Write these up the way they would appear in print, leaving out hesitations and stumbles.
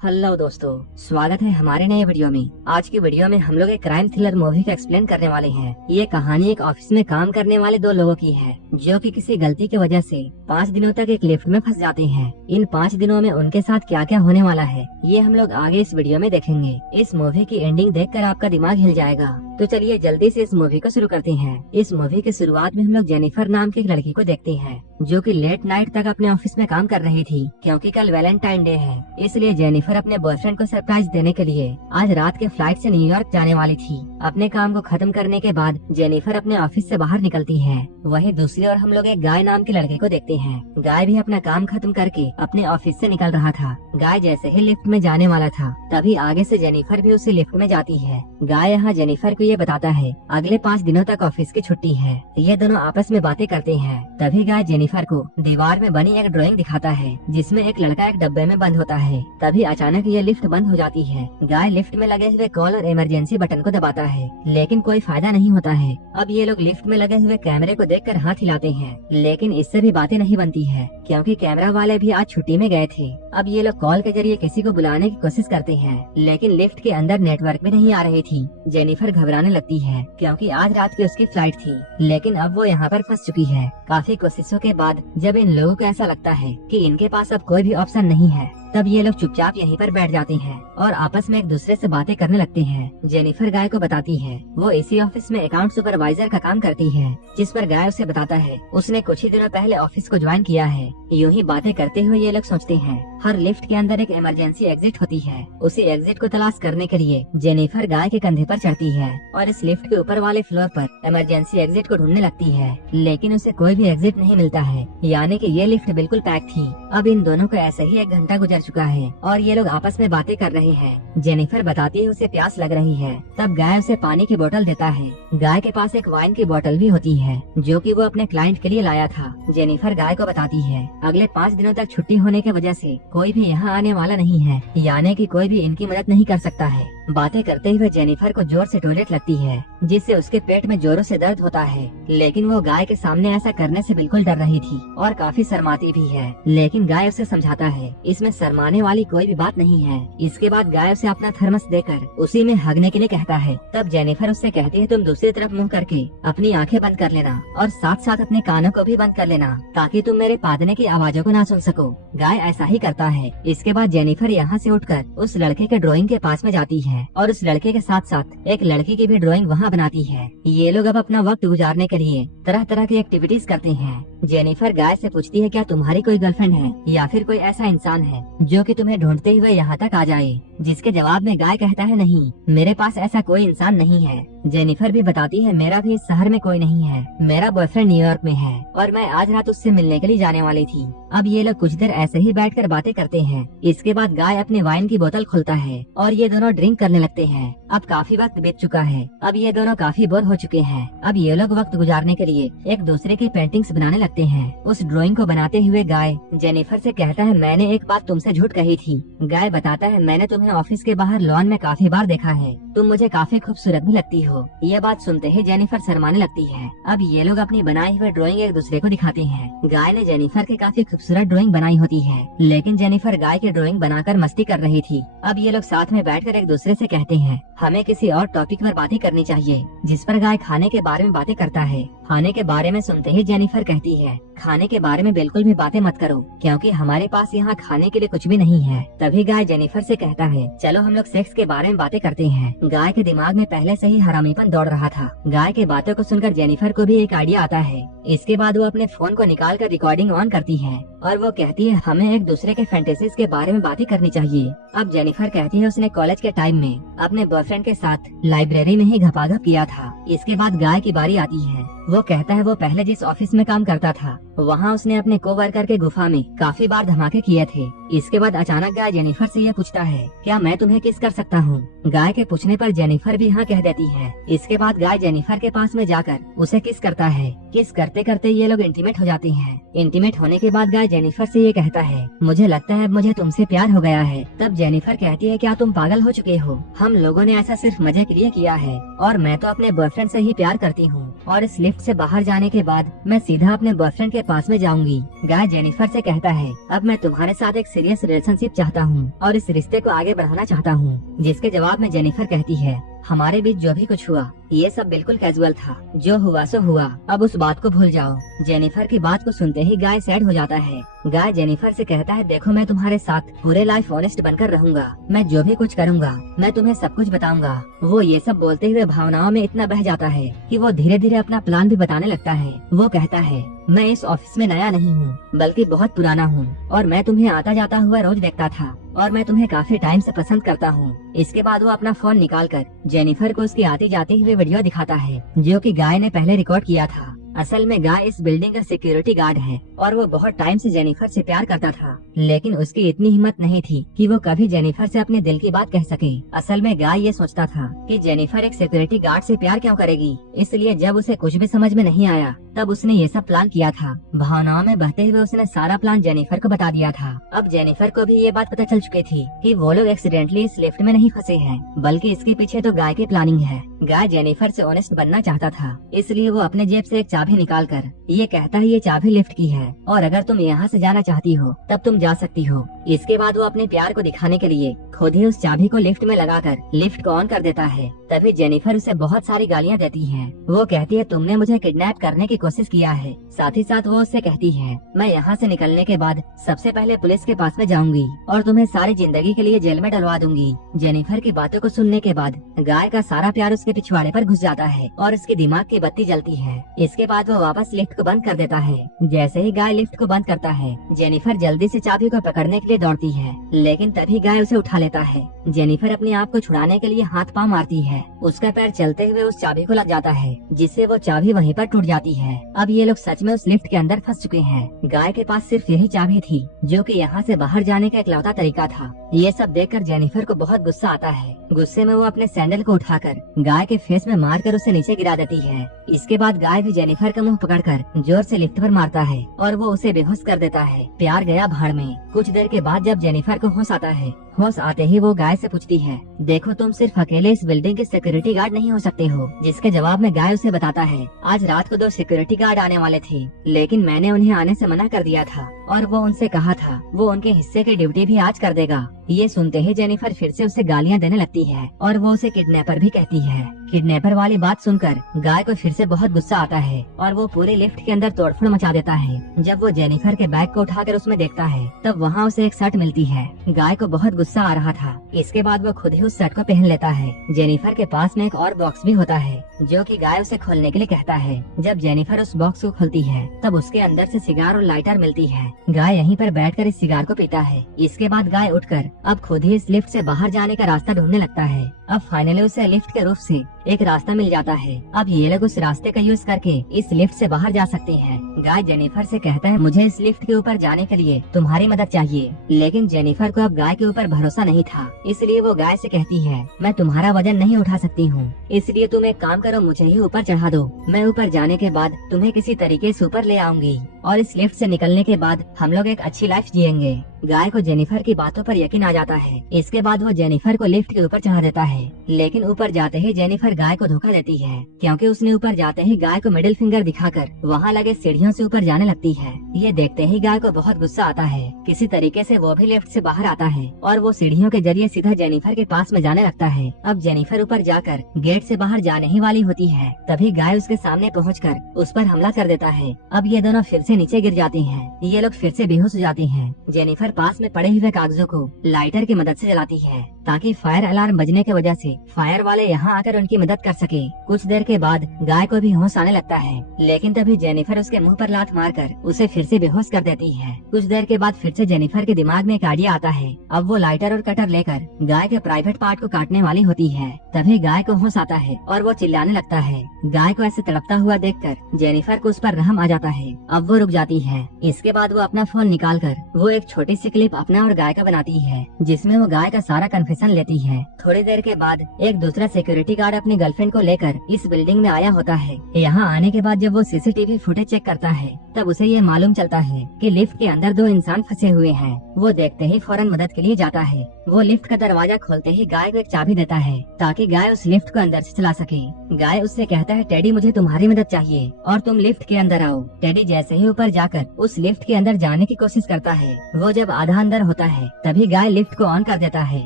Hello दोस्तों, स्वागत है हमारे नए वीडियो में। आज की वीडियो में हम लोग एक क्राइम थ्रिलर मूवी को एक्सप्लेन करने वाले हैं। ये कहानी एक ऑफिस में काम करने वाले दो लोगों की है जो कि किसी गलती की वजह से 5 दिनों तक एक लिफ्ट में फंस जाते हैं। इन 5 दिनों में उनके साथ क्या क्या होने वाला है ये हम लोग आगे इस वीडियो में देखेंगे। इस मूवी की एंडिंग देखकर आपका दिमाग हिल जाएगा। तो चलिए जल्दी से इस मूवी को शुरू करते हैं। इस मूवी के शुरुआत में हम लोग जेनिफर नाम की एक लड़की को देखते हैं जो कि लेट नाइट तक अपने ऑफिस में काम कर रही थी क्योंकि कल वैलेंटाइन डे है। इसलिए जेनिफर अपने बॉयफ्रेंड को सरप्राइज देने के लिए आज रात के फ्लाइट से न्यूयॉर्क जाने वाली थी। अपने काम को खत्म करने के बाद जेनिफर अपने ऑफिस से बाहर निकलती है। वहीं दूसरी ओर हम लोग एक गाय नाम के लड़के को देखते हैं। गाय भी अपना काम खत्म करके अपने ऑफिस से निकल रहा था। गाय जैसे ही लिफ्ट में जाने वाला था तभी आगे से जेनिफर भी उसी लिफ्ट में जाती है। गाय यहाँ जेनिफर को ये बताता है अगले 5 दिनों तक ऑफिस की छुट्टी है। ये दोनों आपस में बातें करते हैं। तभी गाय जेनिफर को दीवार में बनी एक ड्राइंग दिखाता है जिसमें एक लड़का एक डब्बे में बंद होता है। तभी अचानक ये लिफ्ट बंद हो जाती है। गाय लिफ्ट में लगे हुए कॉल और इमरजेंसी बटन को दबाता है लेकिन कोई फायदा नहीं होता है। अब ये लोग लिफ्ट में लगे हुए कैमरे को देखकर हाथ हिलाते हैं लेकिन इससे भी बातें नहीं बनती है क्योंकि कैमरा वाले भी आज छुट्टी में गए थे। अब ये लोग कॉल के जरिए किसी को बुलाने की कोशिश करते हैं लेकिन लिफ्ट के अंदर नेटवर्क भी नहीं आ रही थी। जेनिफर घबराने लगती है क्योंकि आज रात की उसकी फ्लाइट थी लेकिन अब वो यहाँ पर फंस चुकी है। काफी कोशिशों के बाद जब इन लोगों को ऐसा लगता है कि इनके पास अब कोई भी ऑप्शन नहीं है तब ये लोग चुपचाप यहीं पर बैठ जाते हैं और आपस में एक दूसरे से बातें करने लगते हैं। जेनिफर गाय को बताती है वो इसी ऑफिस में अकाउंट सुपरवाइजर का काम करती है, जिस पर गाय उसे बताता है उसने कुछ ही दिनों पहले ऑफिस को ज्वाइन किया है। यूं ही बातें करते हुए ये लोग सोचते हैं हर लिफ्ट के अंदर एक इमरजेंसी एग्जिट होती है। उसी एग्जिट को तलाश करने के लिए जेनिफर गाय के कंधे पर चढ़ती है और इस लिफ्ट के ऊपर वाले फ्लोर पर इमरजेंसी एग्जिट को ढूंढने लगती है लेकिन उसे कोई भी एग्जिट नहीं मिलता है, यानी कि ये लिफ्ट बिल्कुल पैक थी। अब इन दोनों को ऐसे ही 1 घंटा गुजर चुका है और ये लोग आपस में बातें कर रहे हैं। जेनिफर बताती है उसे प्यास लग रही है। तब गाय उसे पानी की बोतल देता है। गाय के पास एक वाइन की बोतल भी होती है जो कि वो अपने क्लाइंट के लिए लाया था। जेनिफर गाय को बताती है अगले 5 दिनों तक छुट्टी होने की वजह से कोई भी यहाँ आने वाला नहीं है, यानी कि कोई भी इनकी मदद नहीं कर सकता है। बातें करते हुए जेनिफर को जोर से टॉयलेट लगती है जिससे उसके पेट में जोरों से दर्द होता है लेकिन वो गाय के सामने ऐसा करने से बिल्कुल डर रही थी और काफी शर्माती भी है। लेकिन गाय उसे समझाता है इसमें शर्माने वाली कोई भी बात नहीं है। इसके बाद गाय उसे अपना थर्मस देकर उसी में हगने के लिए कहता है। तब जेनिफर उससे कहती है तुम दूसरी तरफ मुंह करके अपनी आंखें बंद कर लेना और साथ साथ अपने कानों को भी बंद कर लेना ताकि तुम मेरे पादने की आवाजों को ना सुन सको। गाय ऐसा ही करता है। इसके बाद जेनिफर यहाँ से उठकर उस लड़के के ड्राइंग के पास में जाती है और उस लड़के के साथ साथ एक लड़की की भी ड्राइंग वहाँ बनाती है। ये लोग अब अपना वक्त गुजारने के लिए तरह तरह की एक्टिविटीज करते हैं। जेनिफर गाय से पूछती है क्या तुम्हारी कोई गर्लफ्रेंड है या फिर कोई ऐसा इंसान है जो कि तुम्हें ढूंढते हुए यहाँ तक आ जाए, जिसके जवाब में गाय कहता है नहीं, मेरे पास ऐसा कोई इंसान नहीं है। जेनिफर भी बताती है मेरा भी इस शहर में कोई नहीं है, मेरा बॉयफ्रेंड न्यूयॉर्क में है और मैं आज रात उससे मिलने के लिए जाने वाली थी। अब ये लोग कुछ देर ऐसे ही बैठकर बातें करते हैं। इसके बाद गाय अपने वाइन की बोतल खोलता है और ये दोनों ड्रिंक करने लगते हैं। अब काफी वक्त बीत चुका है। अब ये दोनों काफी बोर हो चुके हैं। अब ये लोग वक्त गुजारने के लिए एक दूसरे की पेंटिंग्स बनाने लगते हैं। उस ड्राइंग को बनाते हुए गाय जेनिफर से कहता है मैंने एक बात तुमसे झूठ कही थी। गाय बताता है मैंने तुम्हें ऑफिस के बाहर लॉन में काफी बार देखा है, तुम मुझे काफी खूबसूरत भी लगती हो। ये बात सुनते ही जेनिफर शर्माने लगती है। अब ये लोग अपनी बनाई हुई ड्राइंग एक दूसरे को दिखाते हैं। गाय ने जेनिफर की काफी खूबसूरत ड्राइंग बनाई होती है लेकिन जेनिफर गाय की ड्राइंग बनाकर मस्ती कर रही थी। अब ये लोग साथ में बैठकर एक दूसरे से कहते हैं हमें किसी और टॉपिक पर बातें करनी चाहिए, जिस पर गाय खाने के बारे में बातें करता है। खाने के बारे में सुनते ही जेनिफर कहती है खाने के बारे में बिल्कुल भी बातें मत करो क्योंकि हमारे पास यहाँ खाने के लिए कुछ भी नहीं है। तभी गाय जेनिफर से कहता है चलो हम लोग सेक्स के बारे में बातें करते हैं। गाय के दिमाग में पहले से ही हरामीपन दौड़ रहा था। गाय के बातों को सुनकर जेनिफर को भी एक आइडिया आता है। इसके बाद वो अपने फोन को निकाल कर रिकॉर्डिंग ऑन करती है और वो कहती है हमें एक दूसरे के फैंटेसीज के बारे में बातें करनी चाहिए। अब जेनिफर कहती है उसने कॉलेज के टाइम में अपने बॉयफ्रेंड के साथ लाइब्रेरी में ही घपाघप किया था। इसके बाद गाय की बारी आती है। वो कहता है वो पहले जिस ऑफिस में काम करता था वहाँ उसने अपने कोवर्कर के गुफा में काफी बार धमाके किए थे। इसके बाद अचानक गाय जेनिफर से ये पूछता है क्या मैं तुम्हें किस कर सकता हूँ। गाय के पूछने पर जेनिफर भी हाँ कह देती है। इसके बाद गाय जेनिफर के पास में जाकर उसे किस करता है। किस करते करते ये लोग इंटीमेट हो जाते हैं। इंटीमेट होने के बाद गाय जेनिफर से ये कहता है मुझे लगता है मुझे तुमसे प्यार हो गया है। तब जेनिफर कहती है क्या तुम पागल हो चुके हो, हम लोगों ने ऐसा सिर्फ मजे के लिए किया है और मैं तो अपने बॉयफ्रेंड से ही प्यार करती हूँ और इस लिफ्ट लिफ्ट से बाहर जाने के बाद मैं सीधा अपने बॉयफ्रेंड के पास में जाऊंगी। गाय जेनिफर से कहता है, अब मैं तुम्हारे साथ एक सीरियस रिलेशनशिप चाहता हूँ और इस रिश्ते को आगे बढ़ाना चाहता हूँ। जिसके जवाब में जेनिफर कहती है, हमारे बीच जो भी कुछ हुआ ये सब बिल्कुल कैजुअल था, जो हुआ सो हुआ, अब उस बात को भूल जाओ। जेनिफर की बात को सुनते ही गाय सैड हो जाता है। गाय जेनिफर से कहता है, देखो मैं तुम्हारे साथ पूरे लाइफ ऑनेस्ट बनकर रहूंगा, मैं जो भी कुछ करूंगा मैं तुम्हें सब कुछ बताऊंगा। वो ये सब बोलते हुए भावनाओं में इतना बह जाता है कि वो धीरे धीरे अपना प्लान भी बताने लगता है। वो कहता है, मैं इस ऑफिस में नया नहीं हूँ बल्कि बहुत पुराना हूँ और मैं तुम्हें आता जाता हुआ रोज देखता था और मैं तुम्हें काफी टाइम से पसंद करता हूँ। इसके बाद वो अपना फोन निकालकर जेनिफर को उसकी आते जाते हुए वीडियो दिखाता है जो कि गाय ने पहले रिकॉर्ड किया था। असल में गाय इस बिल्डिंग का सिक्योरिटी गार्ड है और वो बहुत टाइम से जेनिफर से प्यार करता था, लेकिन उसकी इतनी हिम्मत नहीं थी कि वो कभी जेनिफर से अपने दिल की बात कह सके। असल में गाय ये सोचता था कि जेनिफर एक सिक्योरिटी गार्ड से प्यार क्यों करेगी, इसलिए जब उसे कुछ भी समझ में नहीं आया तब उसने ये सब प्लान किया था। भावनाओं में बहते हुए उसने सारा प्लान जेनिफर को बता दिया था। अब जेनिफर को भी ये बात पता चल चुकी थी कि वो लोग एक्सीडेंटली इस लिफ्ट में नहीं फंसे हैं, बल्कि इसके पीछे तो गाय की प्लानिंग है। गाय जेनिफर से ऑनेस्ट बनना चाहता था, इसलिए वो अपने जेब से एक चाबी निकालकर ये कहता है, ये चाबी लिफ्ट की है और अगर तुम यहाँ से जाना चाहती हो तब तुम जा सकती हो। इसके बाद वो अपने प्यार को दिखाने के लिए खुद ही उस चाबी को लिफ्ट में लगाकर लिफ्ट को ऑन कर देता है। तभी जेनिफर उसे बहुत सारी गालियाँ देती है। वो कहती है, तुमने मुझे किडनैप करने की कोशिश किया है। साथ ही साथ वो उससे कहती है, मैं यहाँ से निकलने के बाद सबसे पहले पुलिस के पास में जाऊंगी और तुम्हें सारी जिंदगी के लिए जेल में डलवा दूंगी। जेनिफर की बातों को सुनने के बाद गाय का सारा प्यार उसके पिछवाड़े पर घुस जाता है और उसके दिमाग की बत्ती जलती है। इसके बाद वो वापस लिफ्ट को बंद कर देता है। जैसे ही गाय लिफ्ट को बंद करता है, जेनिफर जल्दी से चाबी को पकड़ने के लिए दौड़ती है, लेकिन तभी गाय उसे उठा लेता है। जेनिफर अपने आप को छुड़ाने के लिए हाथ पांव मारती है। उसका पैर चलते हुए उस चाबी को लग जाता है, जिससे वो चाबी वहीं पर टूट जाती है। अब ये लोग सच में उस लिफ्ट के अंदर फंस चुके हैं। गाय के पास सिर्फ यही चाबी थी जो कि यहाँ से बाहर जाने का इकलौता तरीका था। ये सब देखकर जेनिफर को बहुत गुस्सा आता है। गुस्से में वो अपने सैंडल को उठाकर गाय के फेस में मारकर उसे नीचे गिरा देती है। इसके बाद गाय भी जेनिफर का मुंह पकड़कर जोर से लिफ्ट पर मारता है और वो उसे बेहोश कर देता है। प्यार गया भाड़ में। कुछ देर के बाद जब जेनिफर को होश आता है, होश आते ही वो गाय से पूछती है, देखो तुम सिर्फ अकेले इस बिल्डिंग के सिक्योरिटी गार्ड नहीं हो सकते हो। जिसके जवाब में गाय उसे बताता है, आज रात को 2 सिक्योरिटी गार्ड आने वाले थे, लेकिन मैंने उन्हें आने से मना कर दिया था और वो उनसे कहा था वो उनके हिस्से की ड्यूटी भी आज कर देगा। ये सुनते ही जेनिफर फिर से उसे गालियां देने लगती है और वो उसे किडनैपर भी कहती है। किडनैपर वाली बात सुनकर गाय को फिर से बहुत गुस्सा आता है और वो पूरे लिफ्ट के अंदर तोड़फोड़ मचा देता है। जब वो जेनिफर के बैग को उठाकर उसमें देखता है तब वहाँ उसे एक शर्ट मिलती है। गाय को बहुत गुस्सा आ रहा था। इसके बाद वो खुद ही उस शर्ट को पहन लेता है। जेनिफर के पास में एक और बॉक्स भी होता है जो कि गाय उसे खोलने के लिए कहता है। जब जेनिफर उस बॉक्स को खोलती है तब उसके अंदर से सिगार और लाइटर मिलती है। गाय यहीं पर बैठकर इस सिगार को पीता है। इसके बाद गाय उठकर अब खुद ही इस लिफ्ट से बाहर जाने का रास्ता ढूंढने लगता है। अब फाइनली उसे लिफ्ट के रूफ से एक रास्ता मिल जाता है। अब ये लोग उस रास्ते का यूज करके इस लिफ्ट से बाहर जा सकते हैं। गाय जेनिफर से कहता है, मुझे इस लिफ्ट के ऊपर जाने के लिए तुम्हारी मदद चाहिए। लेकिन जेनिफर को अब गाय के ऊपर भरोसा नहीं था, इसलिए वो गाय से कहती है, मैं तुम्हारा वजन नहीं उठा सकती हूँ, इसलिए तुम एक काम करो, मुझे ही ऊपर चढ़ा दो। मैं ऊपर जाने के बाद तुम्हें किसी तरीके से ऊपर ले आऊंगी और इस लिफ्ट से निकलने के बाद हम लोग एक अच्छी लाइफ जिएंगे। गाय को जेनिफर की बातों पर यकीन आ जाता है। इसके बाद वो जेनिफर को लिफ्ट के ऊपर चढ़ा देता है, लेकिन ऊपर जाते ही जेनिफर गाय को धोखा देती है, क्योंकि उसने ऊपर जाते ही गाय को मिडिल फिंगर दिखाकर वहाँ लगे सीढ़ियों से ऊपर जाने लगती है। ये देखते ही गाय को बहुत गुस्सा आता है। किसी तरीके से वो भी लिफ्ट से बाहर आता है और वो सीढ़ियों के जरिए सीधा जेनिफर के पास में जाने लगता है। अब जेनिफर ऊपर जाकर गेट से बाहर जाने ही वाली होती है, तभी गाय उसके सामने पहुंचकर उस पर हमला कर देता है। अब ये दोनों फिर से नीचे गिर जाते हैं। ये लोग फिर से बेहोश हो जाते हैं। जेनिफर पास में पड़े हुए कागजों को लाइटर की मदद से जलाती है ताकि फायर अलार्म बजने की वजह से फायर वाले यहाँ आकर उनकी मदद कर सके। कुछ देर के बाद गाय को भी होश आने लगता है, लेकिन तभी जेनिफर उसके मुंह पर लात मारकर उसे फिर से बेहोश कर देती है। कुछ देर के बाद फिर से जेनिफर के दिमाग में एक आइडिया आता है। अब वो लाइटर और कटर लेकर गाय के प्राइवेट पार्ट को काटने वाली होती है। तभी गाय को होश आता है और वो चिल्लाने लगता है। गाय को ऐसे तड़पता हुआ देखकर जेनिफर को उस पर रहम आ जाता है। अब वो रुक जाती है। इसके बाद वो अपना फोन निकालकर वो एक छोटी सी क्लिप अपना और गाय का बनाती है, जिसमें वो गाय का सारा कन्फेशन लेती है। थोड़ी देर के बाद एक दूसरा सिक्योरिटी गार्ड अपनी गर्लफ्रेंड को लेकर इस बिल्डिंग में आया होता है। यहाँ आने के बाद जब वो सीसीटीवी फुटेज चेक करता है तब उसे ये मालूम चलता है कि लिफ्ट के अंदर 2 इंसान फंसे हुए हैं। वो देखते ही फौरन मदद के लिए जाता है। वो लिफ्ट का दरवाजा खोलते ही गाय को एक चाबी देता है ताकि गाय उस लिफ्ट को अंदर से चला सके। गाय उससे कहता है, टेडी मुझे तुम्हारी मदद चाहिए और तुम लिफ्ट के अंदर आओ। टेडी जैसे ही ऊपर जाकर उस लिफ्ट के अंदर जाने की कोशिश करता है, वो जब आधा अंदर होता है तभी गाय लिफ्ट को ऑन कर देता है,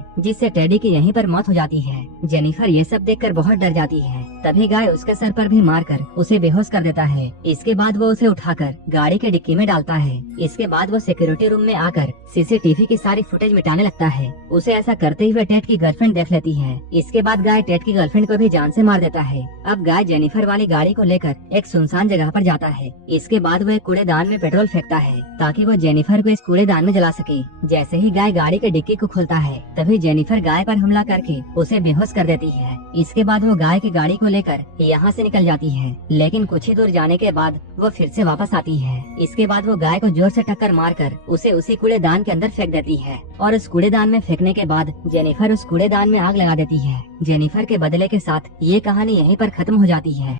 जिससे टेडी की यहीं पर मौत हो जाती है। जेनिफर ये सब देखकर बहुत डर जाती है। तभी गाय उसके सर पर भी मारकर उसे बेहोश कर देता है। इसके बाद वो उसे उठाकर गाड़ी के डिक्की में डालता है। इसके बाद वो सिक्योरिटी रूम में आकर सीसीटीवी की सारी फुटेज मिटाने लगता है। उसे ऐसा करते हुए टेड की गर्लफ्रेंड देख लेती है। इसके बाद गाय टेड की गर्लफ्रेंड को भी जान से मार देता है। अब गाय जेनिफर वाली गाड़ी को लेकर एक सुनसान जगह पर जाता है। इसके बाद वो एक कूड़ेदान में पेट्रोल फेंकता है ताकि वो जेनिफर को इस कूड़ेदान में जला सके। जैसे ही गाय गाड़ी के डिक्की को खोलता है तभी जेनिफर गाय पर हमला करके उसे बेहोश कर देती है। इसके बाद वो गाय की गाड़ी को लेकर यहाँ से निकल जाती है, लेकिन कुछ ही दूर जाने के बाद वो फिर से वापस आती है। इसके बाद वो गाय को जोर से टक्कर मारकर उसे उसी कूड़ेदान के अंदर फेंक देती है और उस कूड़ेदान में फेंकने के बाद जेनिफर उस कूड़ेदान में आग लगा देती है। जेनिफर के बदले के साथ ये कहानी यहीं पर खत्म हो जाती है।